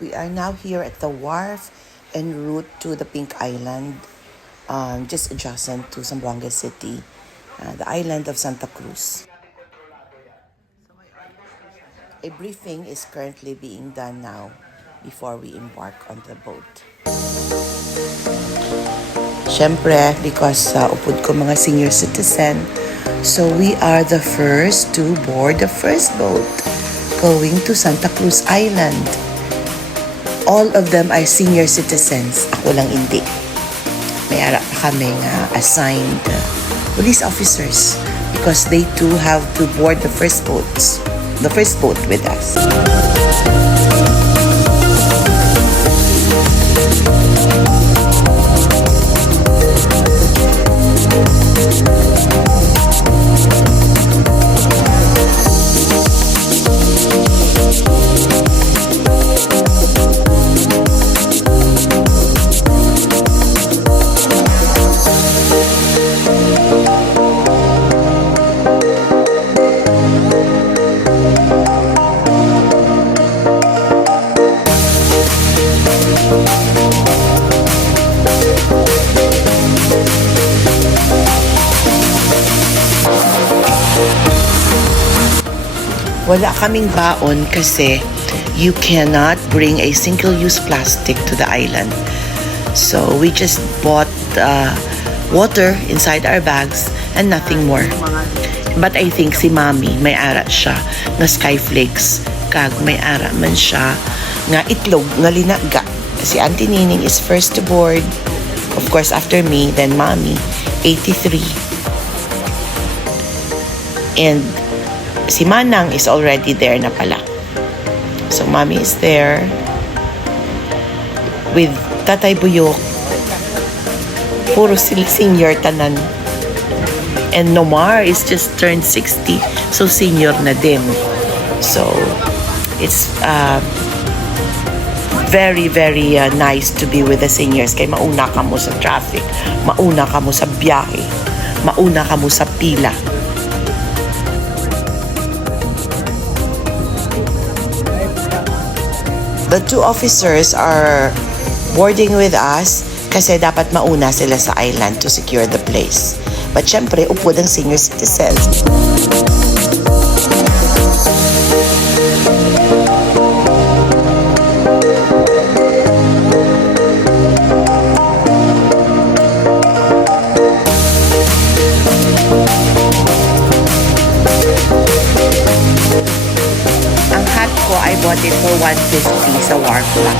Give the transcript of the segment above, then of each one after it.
We are now here at the wharf en route to the Pink Island, just adjacent to Zamboanga City, the island of Santa Cruz. A briefing is currently being done now before we embark on the boat. Siyempre, because upod ko mga senior citizen, so we are the first to board the first boat going to Santa Cruz Island. All of them are senior citizens. Ako lang hindi. May ara pa kaming assigned police officers because they too have to board the first boat with us. Wala kaming baon kasi you cannot bring a single-use plastic to the island. So we just bought water inside our bags and nothing more. But I think si Mami, may ara siya nga skyflakes. Kag may ara man siya nga itlog nga linaga. Si Auntie Nining is first to board. Of course, after me, then Mami, 83. And si Manang is already there na pala. So, Mami is there with Tatay Buyok. Puro sila senior tanan. And Nomar is just turned 60. So, senior na din. So, it's very, very nice to be with the seniors. Kaya mauna ka mo sa traffic. Mauna ka mo sa biyahe. Mauna ka mo sa pila. The two officers are boarding with us kasi dapat mauna sila sa island to secure the place. But syempre, upod ang senior citizens. Ang hat ko, I bought it for 150 sa wharf lang.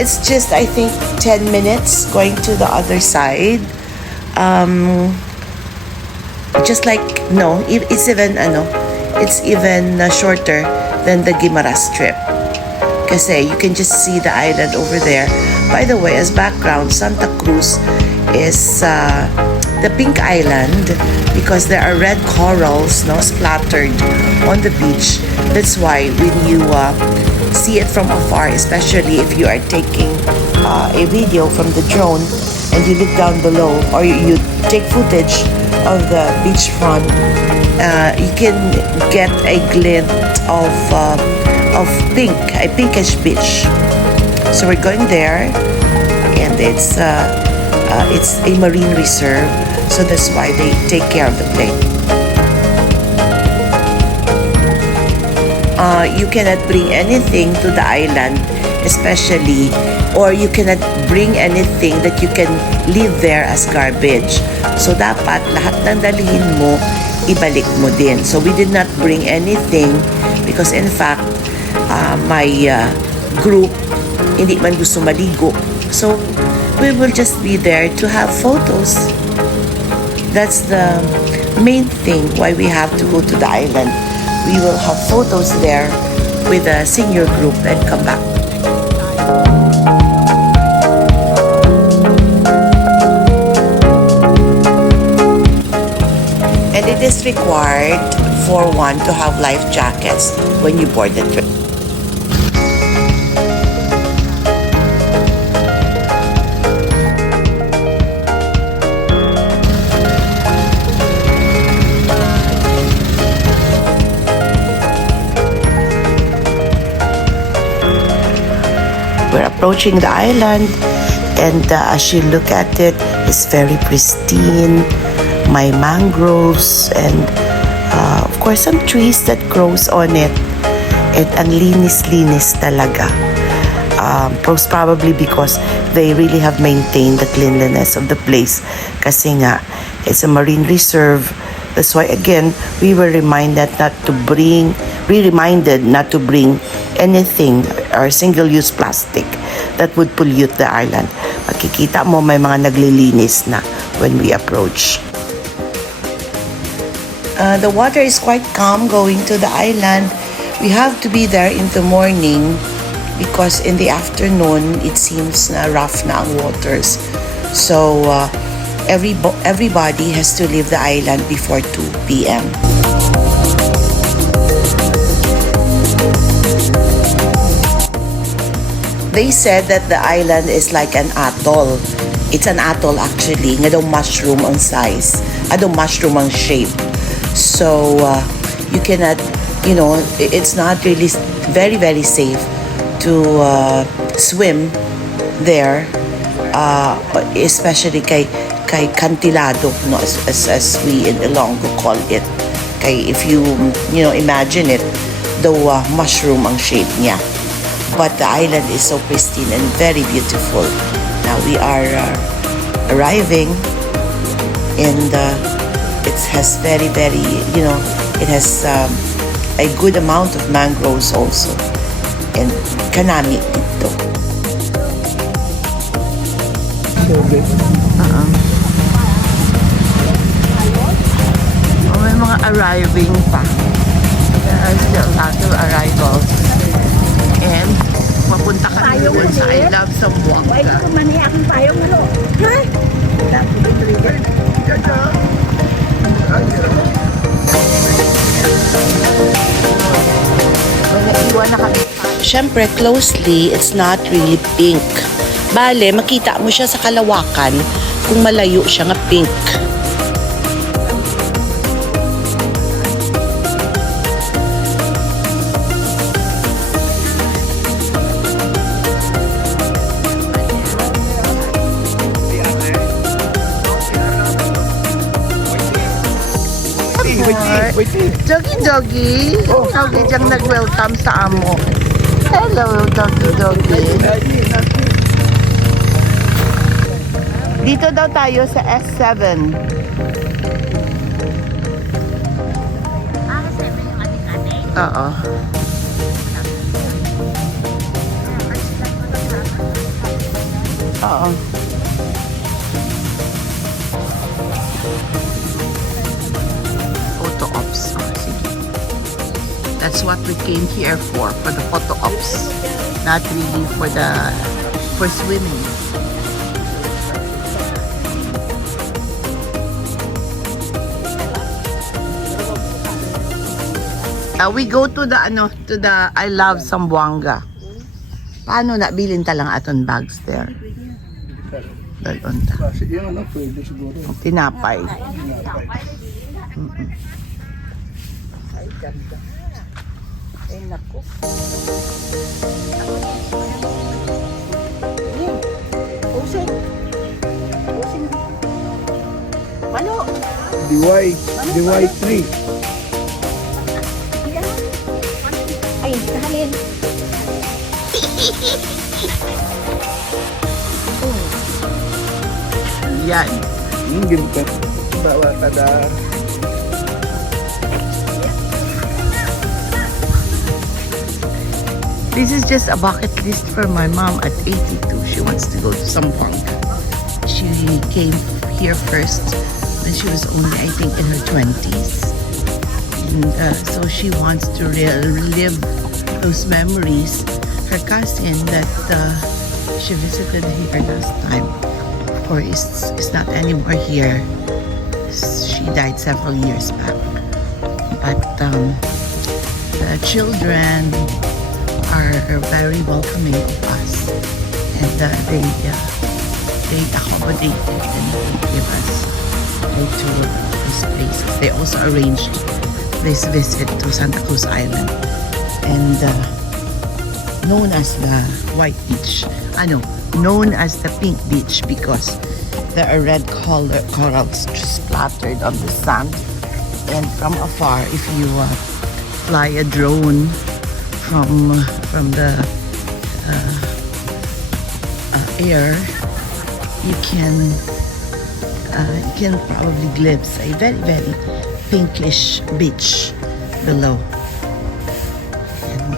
It's just, I think, 10 minutes going to the other side. Just like, no, it's even shorter than the Guimaras trip. Kasi you can just see the island over there. By the way, as background, Santa Cruz is the Pink Island because there are red corals splattered on the beach. That's why when you see it from afar, especially if you are taking a video from the drone and you look down below or you take footage of the beachfront, you can get a glint of a pinkish beach. So we're going there, and it's a marine reserve, so that's why they take care of the plane. You cannot bring anything to the island, especially, or you cannot bring anything that you can leave there as garbage. So dapat lahat ng dalhin mo, ibalik mo din. So we did not bring anything because in fact, my group hindi man gusto maligo. So we will just be there to have photos. That's the main thing why we have to go to the island. We will have photos there with a senior group and come back. And it is required for one to have life jackets when you board the trip. we're approaching the island, and as you look at it, it's very pristine. My mangroves and of course some trees that grows on it. And ang linis-linis talaga. Most probably because they really have maintained the cleanliness of the place. Kasi nga, it's a marine reserve. That's why again, we were reminded not to bring anything or single-use plastic that would pollute the island. Makikita mo may mga naglilinis na when we approach. The water is quite calm going to the island. We have to be there in the morning because in the afternoon it seems na rough na ang waters. So everybody has to leave the island before 2 p.m. They said that the island is like an atoll. It's an atoll actually, nga daw mushroom ang size, daw mushroom ang shape. So you cannot, it's not really very, very safe to swim there, especially kay kantilado, no, as we in Ilonggo call it. Kay if you imagine it, the mushroom ang shape niya. But the island is so pristine and very beautiful. Now we are arriving, and it has very, very, it has a good amount of mangroves also. And kanami ito. May mga arriving pa. There are still lots of arrivals. And mapunta kami doon sa I Love Sambuanga. Why ko man akong payong ano? Ha? Siyempre, closely, it's not really pink. Bale, makita mo siya sa kalawakan kung malayo siya nga pink. Doggy. Doggy diyang nag-welcome sa amo. Hello, Doggy. Dito daw tayo sa S7. Kasi yung ating-ating. Oo. Oo. Photo ops. Oh, sige. That's what we came here for the photo ops. Not really for swimming. We go to the I Love Sambuanga. Paano na bilin talang aton bags there? Dalon ta. Tinapay. Ay naku. Using. Mano? DY 3. Ay, kahalin. Yan. Gimta. Bawa kada. This is just a bucket list for my mom at 82. She wants to go to Zamboanga. She came here first when she was only, I think, in her 20s. And so she wants to relive those memories. Her cousin that she visited here last time, of course, is not anymore here. She died several years back. But the children are very welcoming of us, and they accommodated and give us a tour of this place. They also arranged this visit to Santa Cruz Island, and known as the white beach. Known as the pink beach because there are red corals splattered on the sand. And from afar, if you fly a drone from the air, you can probably glimpse a very, very pinkish beach below. And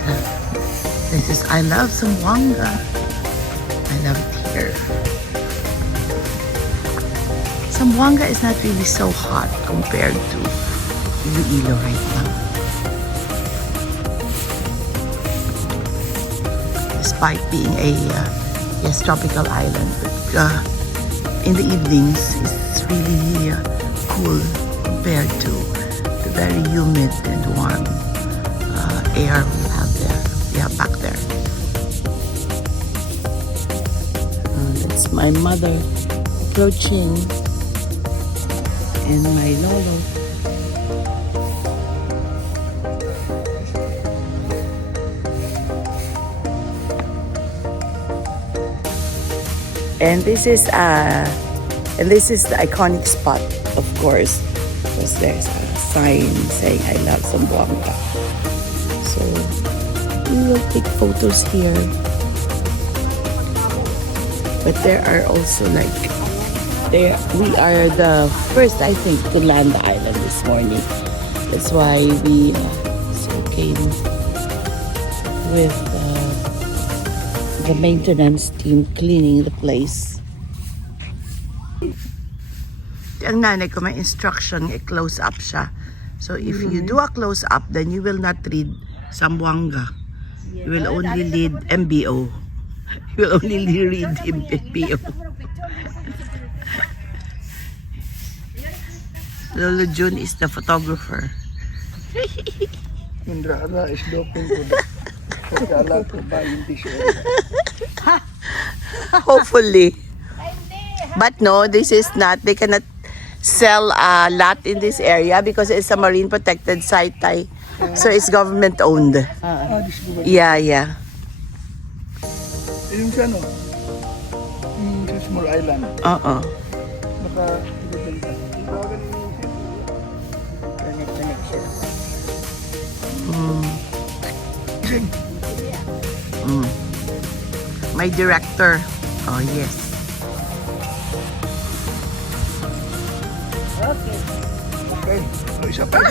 this is, I love Zamboanga. I love it here. Zamboanga is not really so hot compared to Iloilo right now. Despite being a yes, tropical island, but in the evenings it's really cool compared to the very humid and warm air we have back there. That's my mother approaching and my lolo. And this is the iconic spot, of course, because there's a sign saying I love Zamboanga. So we will take photos here. But there are also we are the first, I think, to land the island this morning. That's why we came with the maintenance team cleaning the place. Ang nanay ko may instruction, i-close up siya. So if you do a close up, then you will not read Zamboanga. You will only read MBO. You will only read MBO. Lolo June is the photographer. Indra is doping ko. Pagkala ko ba yung t-shirt? Hopefully. But no, this is not. They cannot sell a lot in this area because it's a marine protected site. So it's government owned. This is good. Yeah. Yung sa sa small island. Connect siya. My director. Oh, yes. Okay. O, isa pa.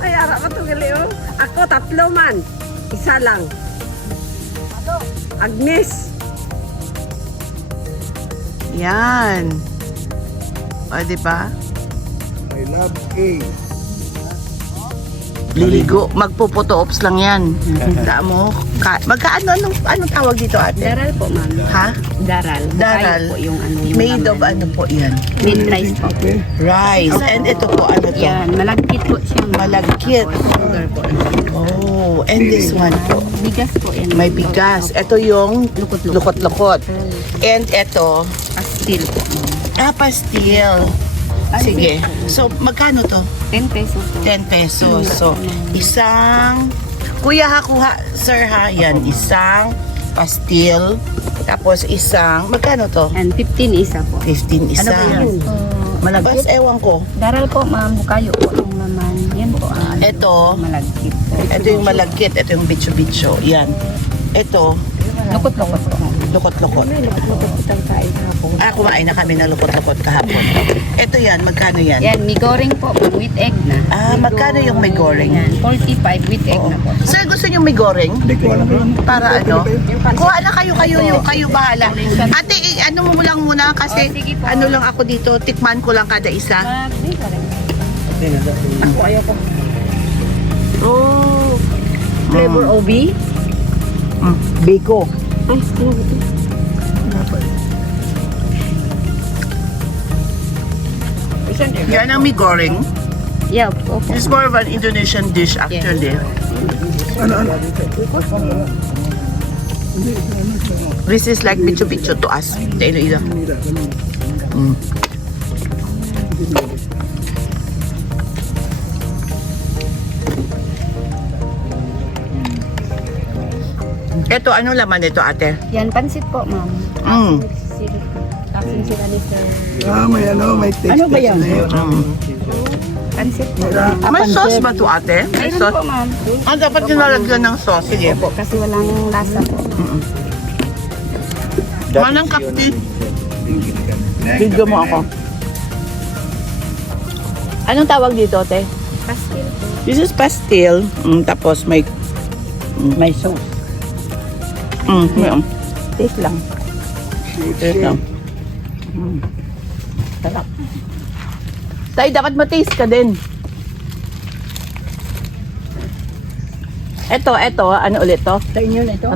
Ay, ara ka to gali oh. Ako, 3 man. Isa lang. Agnes. Yan. O, diba? I love A. Liligo. Magpuputo-ops lang yan. Tama mo. Anong tawag dito, ate? Daral po, ma'am. Ha? Daral. Daral. Bukayo po yung yung Made of laman. ano po yan? Made rice po. Rice. And ito po, ano to? Yan, malagkit po siya. ma'am. Malagkit. Tapos sugar po. Oh, and this one po. Bigas po yan. May bigas. Ito yung lukot-lukot. And ito, Pastil po. ma'am. pastil. Sige. So, magkano to? 10 pesos po. 10 pesos. So, isang... Kuya ha, kuha. Sir ha, yan. Isang pastil. Tapos isang... Magkano to? And 15 isa po. 15 isa. Ano po yan? Malagkit. Ewan ko. Daral po, ma'am. Bukayo po yung laman. Yan po. Ito. Malagkit po. Ito yung malagkit. Ito yung bicho-bicho. Yan. Ito. Lukot-lukot po. Lukot-lukot. Lukot-lukot ang kain hapon. Kumain na kami ng lukot-lukot kahapon. Ito yan. Magkano yan? Yan, may goreng po, ma'am, with egg na. Magkano yung may goreng? Yan, 45 with egg na po. Sir, gusto nyo may goreng? Hindi ko alam yun. Para ano? Kuha na kayo bahala. Ate, ano mo lang muna kasi sige po. ano lang ako dito, tikman ko lang kada isa. Ako ayaw ko. Oh. Flavor OB? Biko. Ay, sino ito? Yan ang may goreng. Yeah, opo. It's more of an Indonesian dish actually. Ano? This is like bicho-bicho to us. Sa Iloilo. Ito, anong laman ito, ate? Yan, pansit po, ma'am. Mm. Tapos sila ni Sir. May may taste. Ano ba yan? Mm. Pansit po. May sauce ba to, ate? May Ayun sauce? po, ma'am. Ah, dapat nilalagyan ng sauce. Sige. Po, kasi walang lasa po. Manang kapti. Video mo ako. Anong tawag dito, te? Pastil po. This is pastil. Tapos may sauce. Taste lang. Taste lang. Sarap. Tay, dapat ma-taste ka din. Ito, ano ulit to? Sa inyo na ito?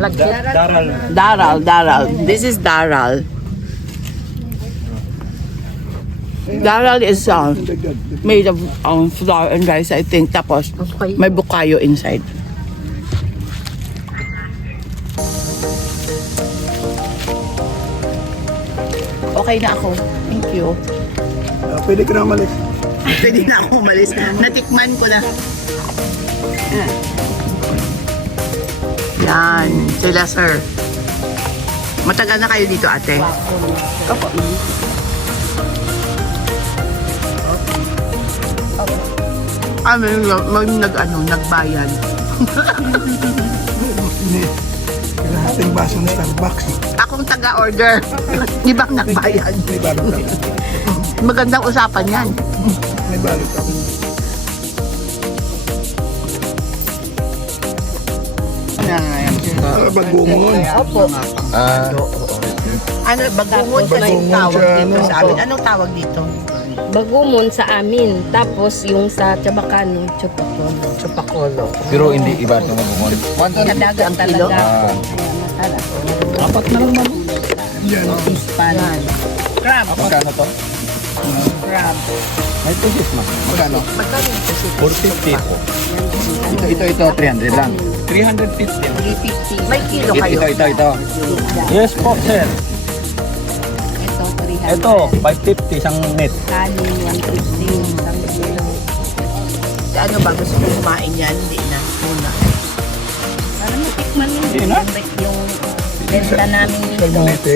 Daral. This is daral. Daral is made of flour and rice, I think. Tapos, may bukayo inside. Okay na ako. Thank you. Pwede ka na umalis. Pwede na ako umalis. Natikman ko na. Yan. Sila, sir. Matagal na kayo dito, ate? Opo. Nagbayan. Kalahating baso ng Starbucks. Akong taga-order. Ibang nagbayan. May balot ako. Magandang usapan yan. May balot ako. Bagungon. Opo. Ano, bagungon kasi yung tawag dito sa amin. Anong tawag dito? Bagumon sa amin. Tapos yung sa Chabacano, Chupacolo. Chupacolo. Pero hindi iba ito mabungon. Kadaga Ang kilo? talaga. Apat na lang Yan. Ispanan. Crab. Magkano to? Crab. May pusis ma. Magkano? Magkano yung kasi? 450 po. Ito, 300 lang. 350. 350. May kilo kayo? Ito. Yes po, sir. Ito, 300. Ito, 550 isang net. Kanin, 150. Isang kilo. Ano ba? Gusto mo kumain yan? Hindi na. Muna. Para matikman yun. Hindi na. Yung benta namin nito. Salmonete.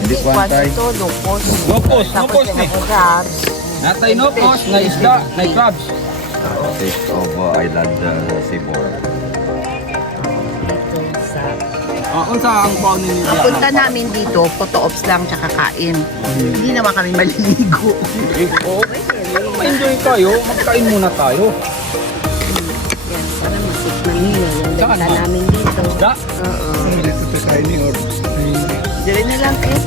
Hindi Kwan kwantay. ito, locos. Locos, Tapos locos, yung eh. crabs. Natay no pos, na isda, na crabs. Taste of Island Cebu. Dito sa... Unsa ang paon ninyo Ang punta namin dito, photo ops lang tsaka kain. Hindi naman kami maliligo. Ma-enjoy kayo, magkain muna tayo. Yan, para matikman nyo. Yung Saan, benta ma'am? namin dito. Isda? Dito sa Saini or Dire na lang eh.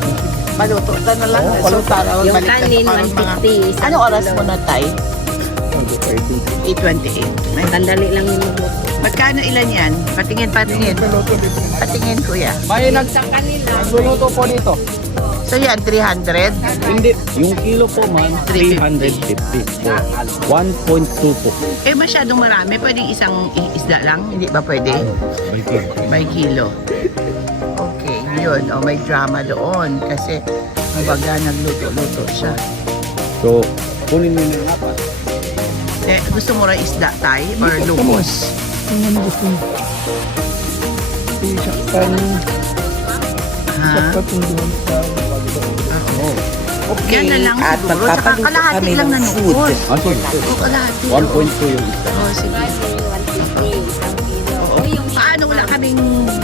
Baluto ka na lang. Oo, So, para Yung balik ka na kanin, parang mga... 150. isang Anong oras kilo. mo na, Tay? 8:28. May- Sandali lang yung magluto. Magkano ilan yan? Patingin. Patingin, kuya. May Sa kanila. nagluluto po dito. So yan, 300? Hindi, yung kilo po man, 350 po. 1.2 po. Eh, masyadong marami. Pwedeng isang isda lang? Hindi ba pwede? By kilo. Okay, yun. O, may drama doon. Kasi, mabaga, nagluto-luto siya. So, kunin mo yung apat. Eh, gusto mo rin isda, Tay? Or lupos? Ano gusto mo? Isaktan. Ha? Saktan doon sa Okay. Yan na lang siguro. Saka kalahati lang na lupos. Ah, sige. O, kalahati. 1.2 yung isda. Oh, sige. 150. Isang kilo. O yung Paano wala kaming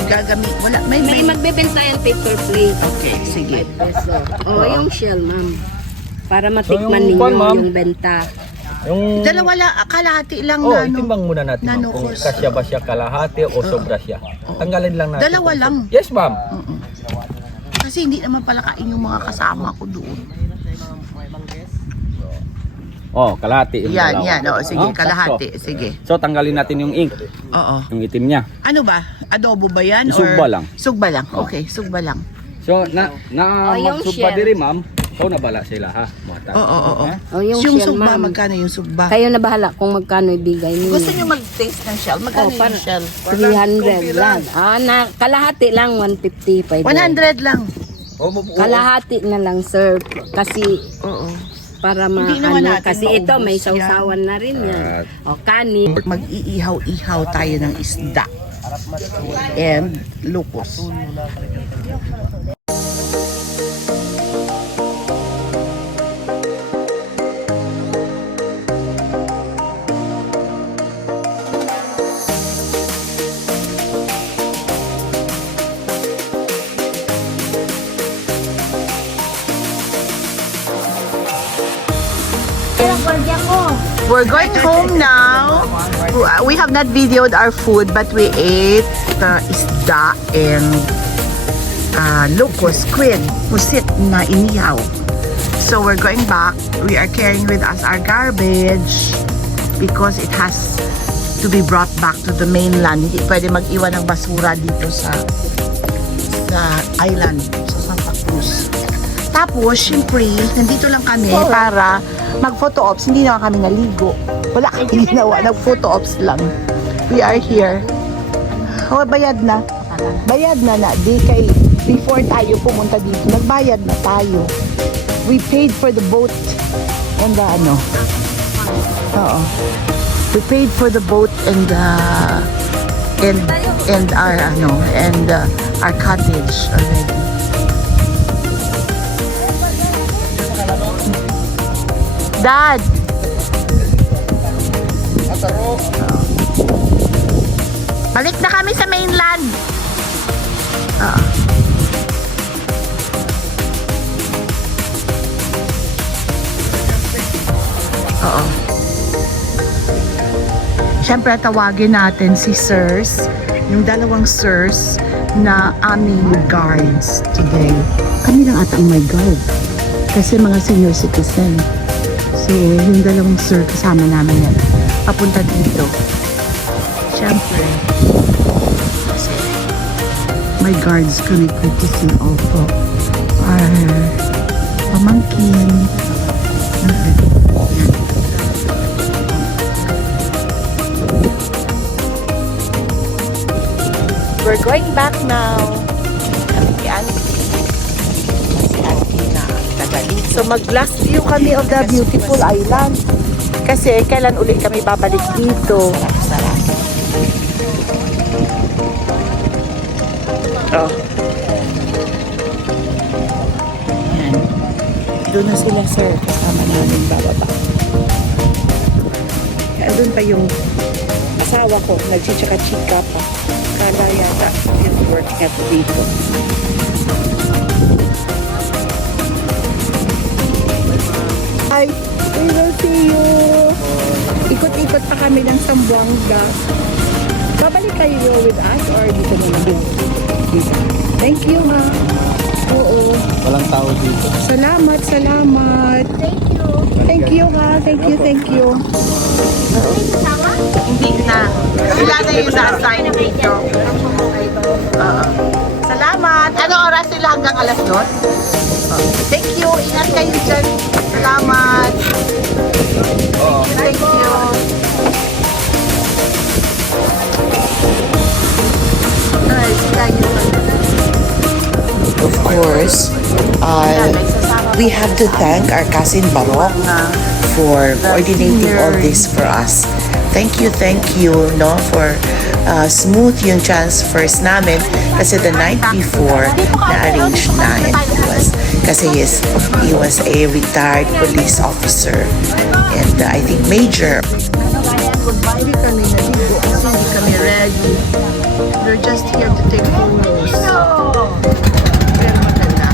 gagamit? Wala. may magbebenta yan paper plate. Okay, sige. Peso. O yung shell, ma'am. Para matikman yung ninyo kwan, ma'am? yung benta. Yung... Dalawa lang, kalahati lang Oh, na ano. itimbang muna natin ma'am, kung nanukos. kasya ba siya kalahati o sobra siya. Tanggalin lang natin. Dalawa lang. Yes, ma'am. Kasi hindi naman pala kain yung mga kasama ko doon. Oh, kalahati. yung Yan, dalawa. yan. O, sige, Oh, kalahati. sakto. Sige. So, tanggalin natin yung ink, Oo. yung itim niya. Ano ba? Adobo ba yan? Sugba or- lang. Sugba lang. Okay, sugba lang. So, Oh, yung magsugba shell. diri, ma'am. So, nabala sila, ha? Mga Oo, oo, oo. O yung, Yung shell, sugba, ma'am. magkano yung sugba? Kayo na bahala kung magkano ibigay niyo. Gusto nyo mag-taste ng shell? Magkano Oh, para- yung shell? 300 lang. Kalahati lang, 150 pwede. 100 lang. Kalahati na lang, sir. Kasi Oo. para Hindi naman natin kasi ito may maubos yan. sausawan na rin yan. O kanin. Mag-iihaw-ihaw tayo ng isda. and lupus. We're going home now. We have not videoed our food, but we ate isda and locust, squid, pusit na inihaw. So we're going back. We are carrying with us our garbage because it has to be brought back to the mainland. Hindi pwede mag-iwan ng basura dito sa island, sa Santa Cruz. Tapos, syempre, nandito lang kami para mag-photo ops. Hindi naman kami naligo. Wala kami ginawa. Nag-photo ops lang. We are here. Oh, bayad na. Bayad na na. Di kay, before tayo pumunta dito, nagbayad na tayo. We paid for the boat and the ano. Oo. We paid for the boat and our ano and our cottage already. Dad. Balik na kami sa mainland. Oo. Siyempre, tawagin natin si Sirs, yung dalawang Sirs na aming guards today. Kami lang ata ang may guard. Kasi mga senior citizen. So, yung dalawang Sir kasama namin yan. Papunta dito. Siyempre. Kasi may guards kami practicing also. Our pamangkin. Yan. We're going back now. Kami si Auntie. Si Auntie na tagalito. So mag-last view kami of the beautiful island. Kasi kailan uli kami babalik dito. Sarap. Oh. Yan. Doon na sila, sir. Kasama namin bababa. Doon pa yung asawa ko. Nagchichika-chika pa. Kala yata yung work at dito. Hi, we will see you. Ikot-ikot pa kami ng Zamboanga. Babalik kayo with us or dito na lang? Dito. Thank you, ha. Oo. Walang tao dito. Salamat, salamat. Thank you. Thank you, ha. Thank you, thank you. Hindi na. Sila na yung na-assign dito. Salamat. Ano oras sila hanggang alas 2? Thank you. Ingat kayo dyan. Salamat. Thank you. Of course, we have to thank our cousin Barok for coordinating all this for us. Thank you, no, for smooth yung transfers namin kasi the night before na-arrange na and kasi he was a retired police officer and I think major. Hindi kami naligo kasi hindi kami ready. We're just here to take photos. Pero maganda.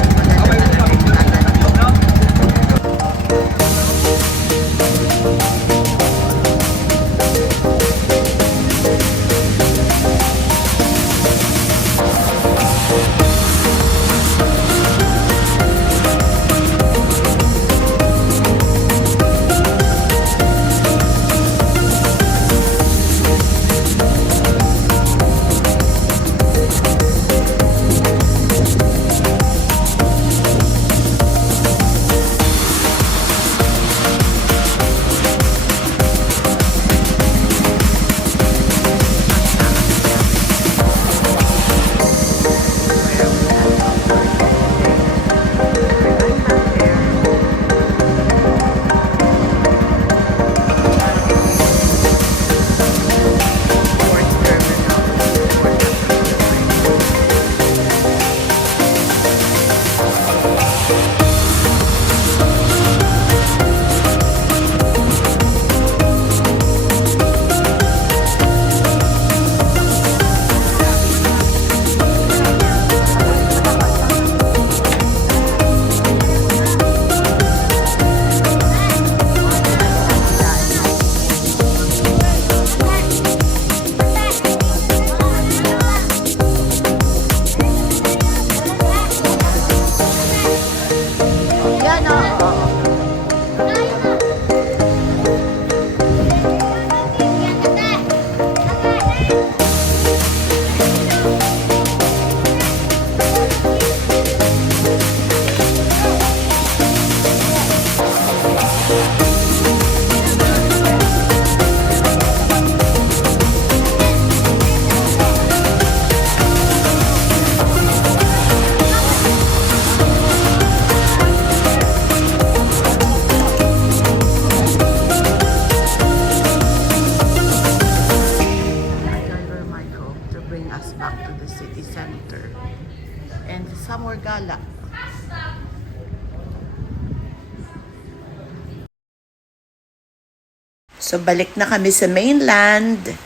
City Center. And somewhere gala. So balik na kami sa mainland.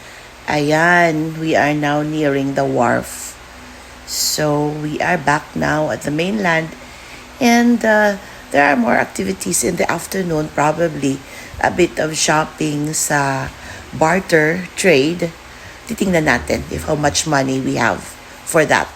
Ayan, we are now nearing the wharf. So we are back now at the mainland. And there are more activities in the afternoon, probably a bit of shopping sa barter trade. Titingnan natin if how much money we have for that.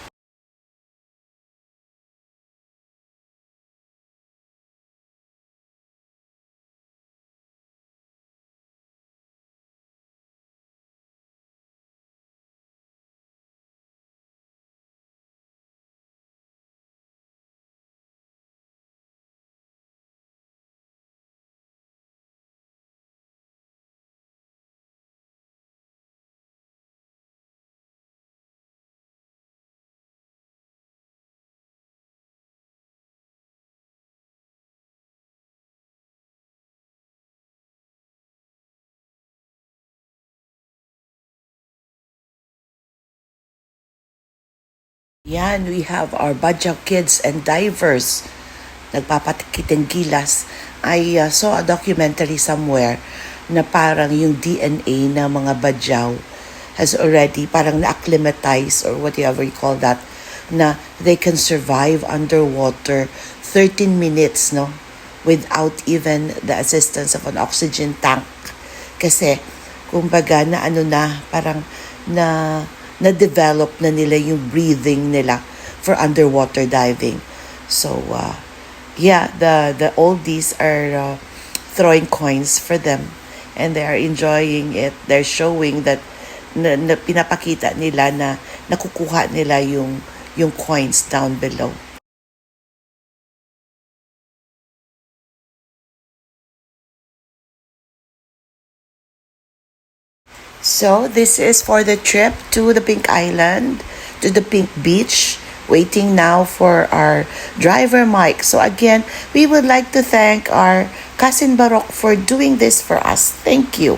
Yan, we have our Badjao Kids and Divers. Nagpapatikiteng gilas. I saw a documentary somewhere na parang yung DNA ng mga Badjao has already parang na-acclimatize or whatever you call that, na they can survive underwater 13 minutes, no? Without even the assistance of an oxygen tank. Kasi, kumbaga na parang na-develop na nila yung breathing nila for underwater diving. So, yeah, the oldies are throwing coins for them and they are enjoying it. They're showing that na pinapakita nila na nakukuha nila yung coins down below. So, this is for the trip to the Pink Island, to the Pink Beach. Waiting now for our driver, Mike. So again, we would like to thank our cousin Barok for doing this for us. Thank you.